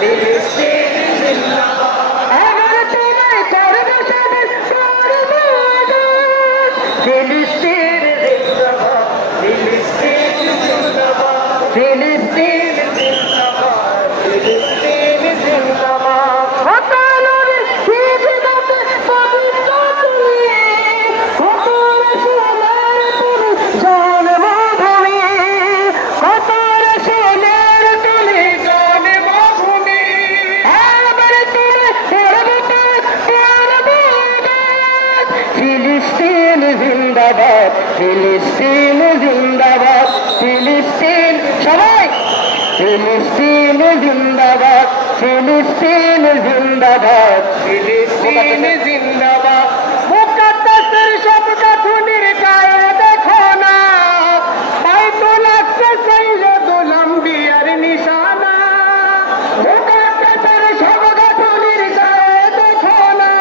ফিলিস্তিন জিন্দাবাদ আমার তোমায় করব সাবির করব ফিলিস্তিন জিন্দাবাদ ফিলিস্তিন জিন্দাবাদ ফিলিস্তিন জিন্দাবাদ ফিলিস্তিন জিন্দাবাদ হতানোরে জীবনতে পবিত্র তুমি কতর সোনার পুরু জন্মভূমি কতর সোনার তুলি জন্মভূমি আবার তুমি ফিলিস্তিন জিন্দাবাদ ফিলিস্তিন জিন্দাবাদ ফিলিস্তিন সবাই ফিলিস্তিন জিন্দাবাদ ফিলিস্তিন জিন্দাবাদ ফিলিস্তিন জিন্দাবাদ মুকাদ্দাসের সব গাঁথুনির গায়ে দেখো না বাইতুল আকসা সাইয়্যিদুল আম্বিয়ার নিশানা মুকাদ্দাসের সব গাঁথুনির গায়ে দেখো না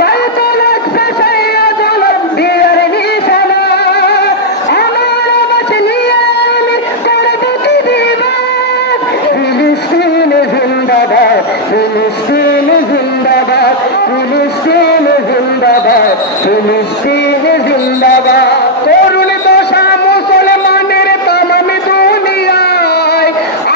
বাইতুল আকসা সাইয়্যিদুল আম্বিয়ার নিশানা আমার আবাস নিয়ে আমি করব কি দিবাস ফিলিস্তিন জিন্দাবাদ ফিলিস্তিন জিন্দাবাদ ফিলিস্তিন জিন্দাবাদ ফিলিস্তিন জিন্দাবাদ করুণ দশা মুসলমানের তামাম দুনিয়ায়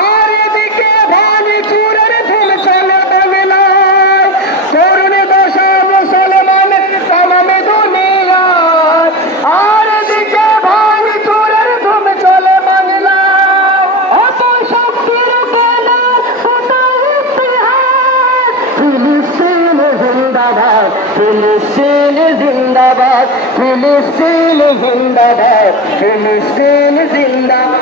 আর এদিকে ভাঙচুরের ধুম চলে বাংলায় করুণ দশা মুসলমানের তামাম দুনিয়ায় আর এদিকে ভাঙচুরের ধুম চলে বাংলায় অত শক্তির কেনা কত ইতিহাস ফিলিস্তিন জিন্দাবাদ ফিলিস্তিন জিন্দাবাদ ফিলিস্তিন জিন্দাবাদ ফিলিস্তিন জিন্দাবাদ